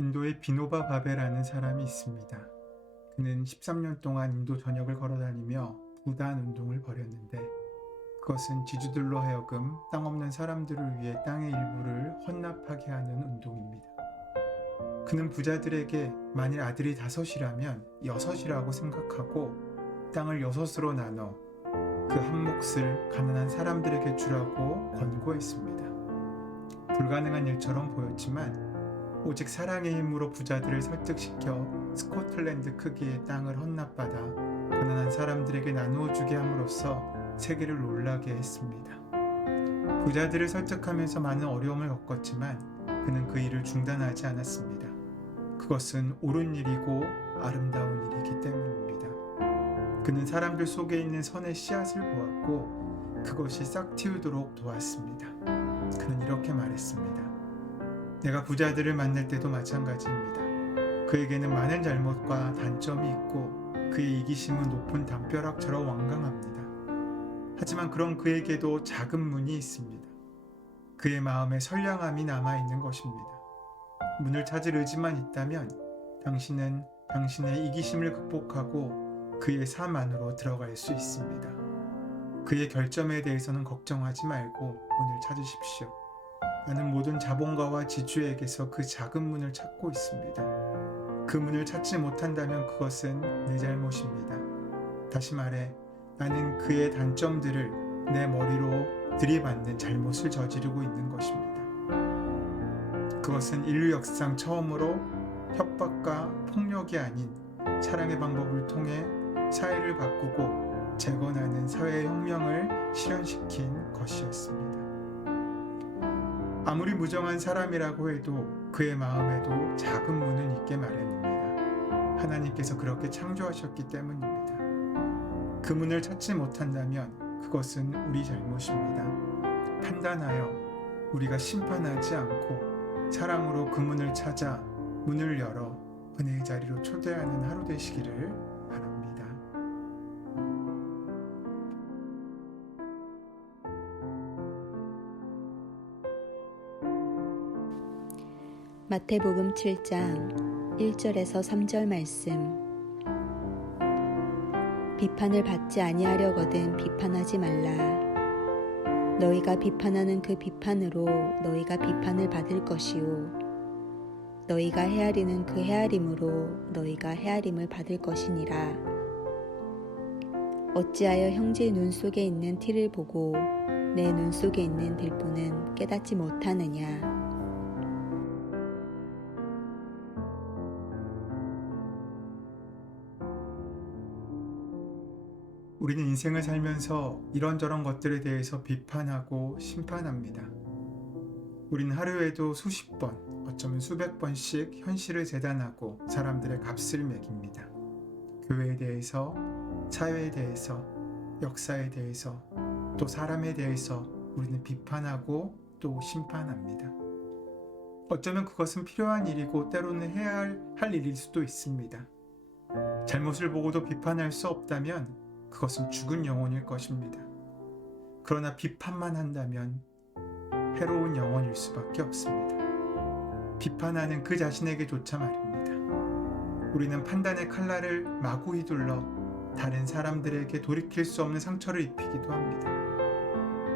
인도에 비노바 바베라는 사람이 있습니다. 그는 13년 동안 인도 전역을 걸어다니며 부단 운동을 벌였는데 그것은 지주들로 하여금 땅 없는 사람들을 위해 땅의 일부를 헌납하게 하는 운동입니다. 그는 부자들에게 만일 아들이 5이라면 6이라고 생각하고 땅을 6으로 나눠 그 한 몫을 가난한 사람들에게 주라고 권고했습니다. 불가능한 일처럼 보였지만 오직 사랑의 힘으로 부자들을 설득시켜 스코틀랜드 크기의 땅을 헌납받아 가난한 사람들에게 나누어 주게 함으로써 세계를 놀라게 했습니다. 부자들을 설득하면서 많은 어려움을 겪었지만 그는 그 일을 중단하지 않았습니다. 그것은 옳은 일이고 아름다운 일이기 때문입니다. 그는 사람들 속에 있는 선의 씨앗을 보았고 그것이 싹 틔우도록 도왔습니다. 그는 이렇게 말했습니다. 내가 부자들을 만날 때도 마찬가지입니다. 그에게는 많은 잘못과 단점이 있고 그의 이기심은 높은 담벼락처럼 완강합니다. 하지만 그런 그에게도 작은 문이 있습니다. 그의 마음에 선량함이 남아있는 것입니다. 문을 찾을 의지만 있다면 당신은 당신의 이기심을 극복하고 그의 삶 안으로 들어갈 수 있습니다. 그의 결점에 대해서는 걱정하지 말고 문을 찾으십시오. 나는 모든 자본가와 지주에게서 그 작은 문을 찾고 있습니다. 그 문을 찾지 못한다면 그것은 내 잘못입니다. 다시 말해, 나는 그의 단점들을 내 머리로 들이받는 잘못을 저지르고 있는 것입니다. 그것은 인류 역사상 처음으로 협박과 폭력이 아닌 사랑의 방법을 통해 사회를 바꾸고 재건하는 사회혁명을 실현시킨 것이었습니다. 아무리 무정한 사람이라고 해도 그의 마음에도 작은 문은 있게 마련입니다. 하나님께서 그렇게 창조하셨기 때문입니다. 그 문을 찾지 못한다면 그것은 우리 잘못입니다. 판단하여 우리가 심판하지 않고 사랑으로 그 문을 찾아 문을 열어 은혜의 자리로 초대하는 하루 되시기를 바랍니다. 마태복음 7장 1절에서 3절 말씀. 비판을 받지 아니하려거든 비판하지 말라. 너희가 비판하는 그 비판으로 너희가 비판을 받을 것이요 너희가 헤아리는 그 헤아림으로 너희가 헤아림을 받을 것이니라. 어찌하여 형제의 눈 속에 있는 티를 보고 내 눈 속에 있는 들보는 깨닫지 못하느냐. 우리는 인생을 살면서 이런저런 것들에 대해서 비판하고 심판합니다. 우리는 하루에도 수십 번, 어쩌면 수백 번씩 현실을 재단하고 사람들의 값을 매깁니다. 교회에 대해서, 사회에 대해서, 역사에 대해서, 또 사람에 대해서 우리는 비판하고 또 심판합니다. 어쩌면 그것은 필요한 일이고 때로는 해야 할 일일 수도 있습니다. 잘못을 보고도 비판할 수 없다면 그것은 죽은 영혼일 것입니다. 그러나 비판만 한다면 해로운 영혼일 수밖에 없습니다. 비판하는 그 자신에게조차 말입니다. 우리는 판단의 칼날을 마구 휘둘러 다른 사람들에게 돌이킬 수 없는 상처를 입히기도 합니다.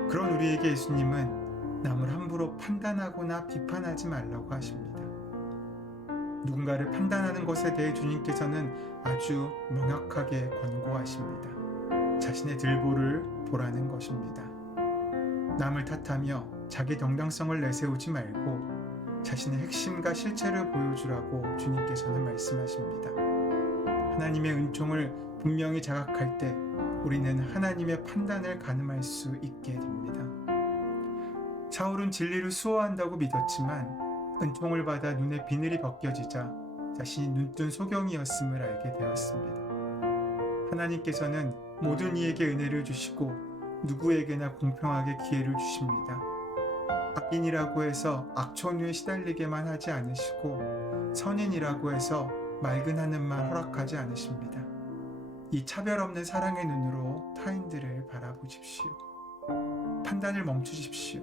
그런 우리에게 예수님은 남을 함부로 판단하거나 비판하지 말라고 하십니다. 누군가를 판단하는 것에 대해 주님께서는 아주 명확하게 권고하십니다. 자신의 들보를 보라는 것입니다. 남을 탓하며 자기 정당성을 내세우지 말고 자신의 핵심과 실체를 보여주라고 주님께서는 말씀하십니다. 하나님의 은총을 분명히 자각할 때 우리는 하나님의 판단을 가늠할 수 있게 됩니다. 사울은 진리를 수호한다고 믿었지만 은총을 받아 눈의 비늘이 벗겨지자 자신이 눈뜬 소경이었음을 알게 되었습니다. 하나님께서는 모든 이에게 은혜를 주시고 누구에게나 공평하게 기회를 주십니다. 악인이라고 해서 악천후에 시달리게만 하지 않으시고 선인이라고 해서 맑은 하늘만 허락하지 않으십니다. 이 차별 없는 사랑의 눈으로 타인들을 바라보십시오. 판단을 멈추십시오.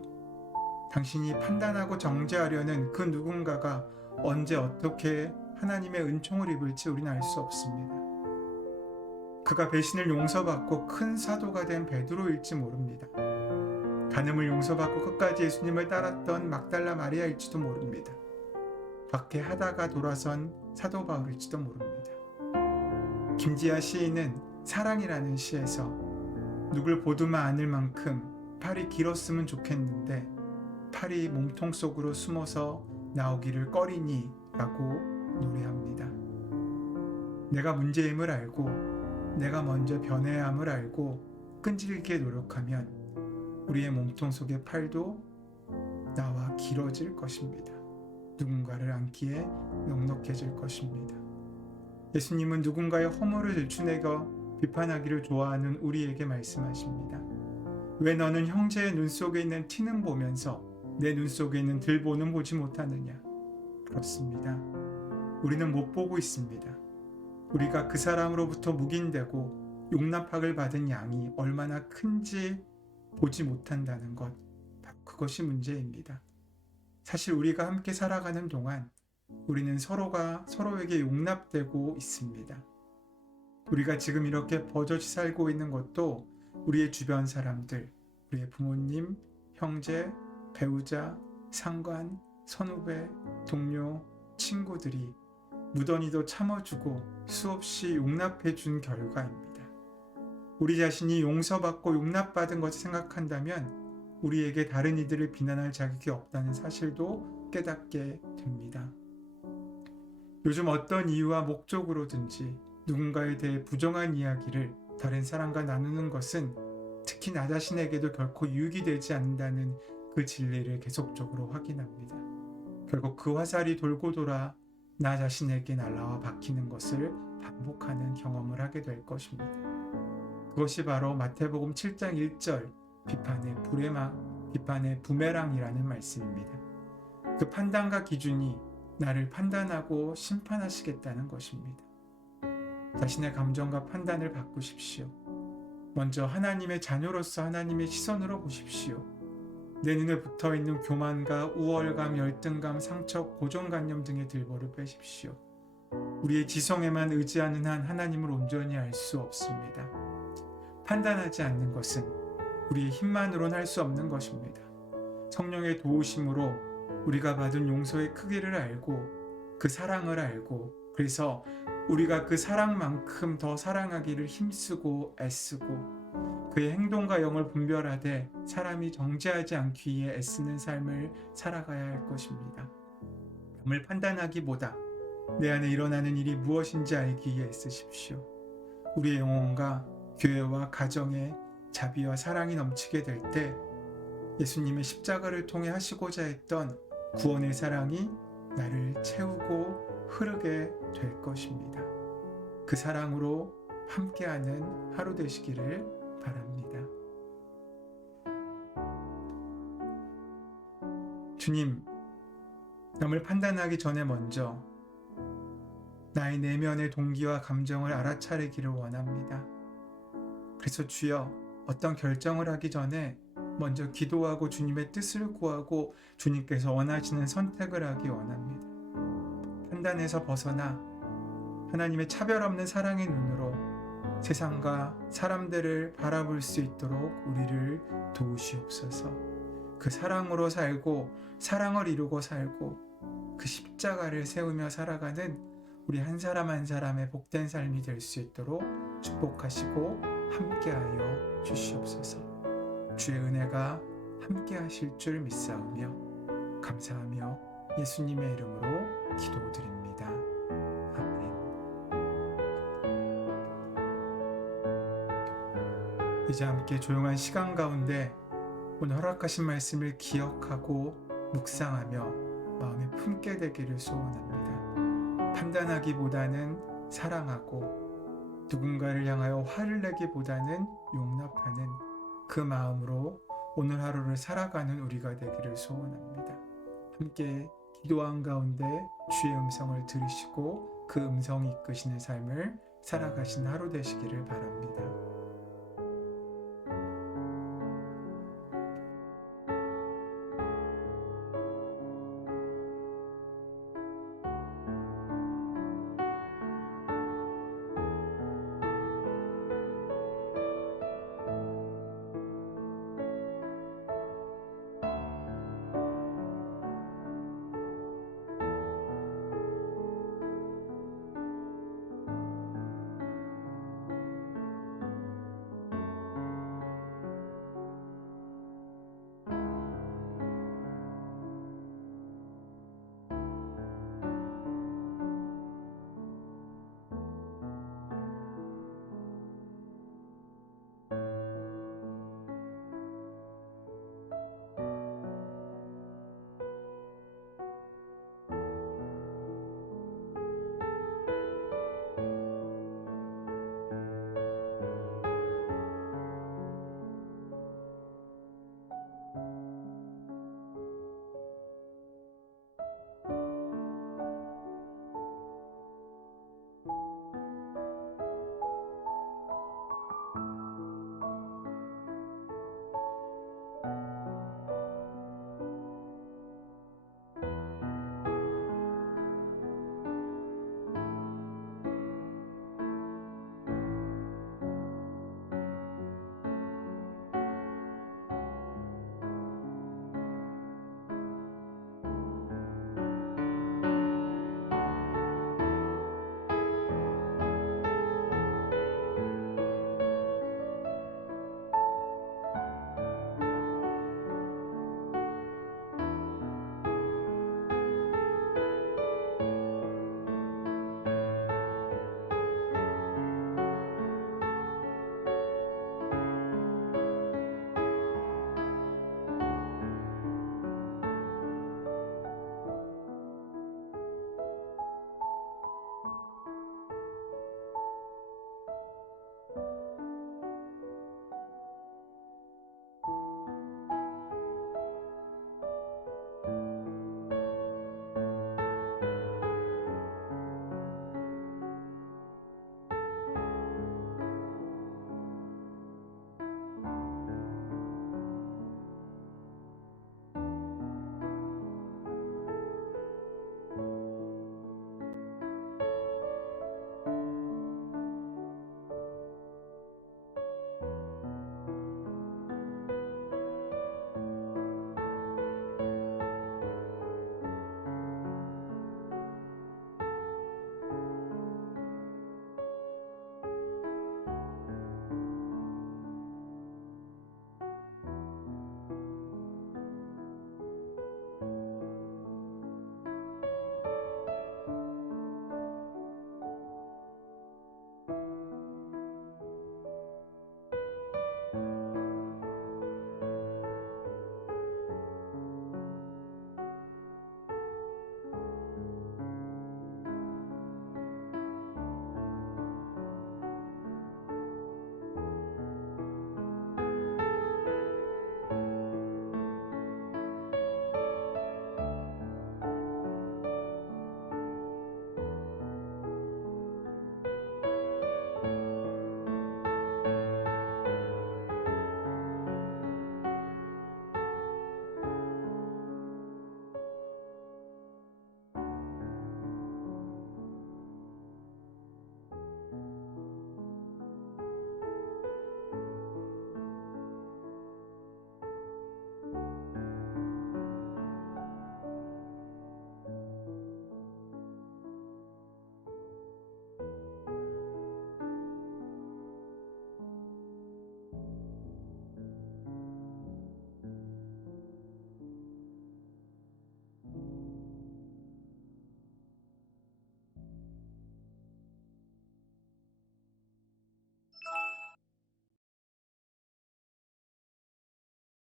당신이 판단하고 정죄하려는 그 누군가가 언제 어떻게 하나님의 은총을 입을지 우리는 알 수 없습니다. 그가 배신을 용서받고 큰 사도가 된 베드로일지 모릅니다. 간음을 용서받고 끝까지 예수님을 따랐던 막달라 마리아일지도 모릅니다. 박해하다가 돌아선 사도 바울일지도 모릅니다. 김지아 시인은 사랑이라는 시에서 누굴 보두만 않을 만큼 팔이 길었으면 좋겠는데 팔이 몸통 속으로 숨어서 나오기를 꺼리니 라고 노래합니다. 내가 문제임을 알고 내가 먼저 변해야 함을 알고 끈질기게 노력하면 우리의 몸통 속의 팔도 나와 길어질 것입니다. 누군가를 안기에 넉넉해질 것입니다. 예수님은 누군가의 허물을 들추내고 비판하기를 좋아하는 우리에게 말씀하십니다. 왜 너는 형제의 눈 속에 있는 티는 보면서 내 눈 속에 있는 들보는 보지 못하느냐? 그렇습니다. 우리는 못 보고 있습니다. 우리가 그 사람으로부터 묵인되고 용납학을 받은 양이 얼마나 큰지 보지 못한다는 것, 바로 그것이 문제입니다. 사실 우리가 함께 살아가는 동안 우리는 서로가 서로에게 용납되고 있습니다. 우리가 지금 이렇게 버젓이 살고 있는 것도 우리의 주변 사람들, 우리의 부모님, 형제, 배우자, 상관, 선후배, 동료, 친구들이 무던히도 참아주고 수없이 용납해준 결과입니다. 우리 자신이 용서받고 용납받은 것을 생각한다면 우리에게 다른 이들을 비난할 자격이 없다는 사실도 깨닫게 됩니다. 요즘 어떤 이유와 목적으로든지 누군가에 대해 부정한 이야기를 다른 사람과 나누는 것은 특히 나 자신에게도 결코 유익이 되지 않는다는 그 진리를 계속적으로 확인합니다. 결국 그 화살이 돌고 돌아 나 자신에게 날아와 박히는 것을 반복하는 경험을 하게 될 것입니다. 그것이 바로 마태복음 7장 1절 비판의 부메랑이라는 말씀입니다. 그 판단과 기준이 나를 판단하고 심판하시겠다는 것입니다. 자신의 감정과 판단을 바꾸십시오. 먼저 하나님의 자녀로서 하나님의 시선으로 보십시오. 내 눈에 붙어있는 교만과 우월감, 열등감, 상처, 고정관념 등의 들보를 빼십시오. 우리의 지성에만 의지하는 한 하나님을 온전히 알 수 없습니다. 판단하지 않는 것은 우리의 힘만으로는 할 수 없는 것입니다. 성령의 도우심으로 우리가 받은 용서의 크기를 알고 그 사랑을 알고 그래서 우리가 그 사랑만큼 더 사랑하기를 힘쓰고 애쓰고 그의 행동과 영을 분별하되 사람이 정죄하지 않기 위해 애쓰는 삶을 살아가야 할 것입니다. 남을 판단하기보다 내 안에 일어나는 일이 무엇인지 알기 위해 애쓰십시오. 우리의 영혼과 교회와 가정에 자비와 사랑이 넘치게 될 때 예수님의 십자가를 통해 하시고자 했던 구원의 사랑이 나를 채우고 흐르게 될 것입니다. 그 사랑으로 함께하는 하루 되시기를 바랍니다. 주님, 남을 판단하기 전에 먼저 나의 내면의 동기와 감정을 알아차리기를 원합니다. 그래서 주여, 어떤 결정을 하기 전에 먼저 기도하고 주님의 뜻을 구하고 주님께서 원하시는 선택을 하기 원합니다. 판단에서 벗어나 하나님의 차별 없는 사랑의 눈으로 세상과 사람들을 바라볼 수 있도록 우리를 도우시옵소서. 그 사랑으로 살고 사랑을 이루고 살고 그 십자가를 세우며 살아가는 우리 한 사람 한 사람의 복된 삶이 될 수 있도록 축복하시고 함께하여 주시옵소서. 주의 은혜가 함께하실 줄 믿사오며 감사하며 예수님의 이름으로 기도드립니다. 아멘. 이제 함께 조용한 시간 가운데 오늘 허락하신 말씀을 기억하고 묵상하며 마음에 품게 되기를 소원합니다. 판단하기보다는 사랑하고 누군가를 향하여 화를 내기보다는 용납하는 그 마음으로 오늘 하루를 살아가는 우리가 되기를 소원합니다. 함께 기도한 가운데 주의 음성을 들으시고 그 음성이 이끄시는 삶을 살아가신 하루 되시기를 바랍니다.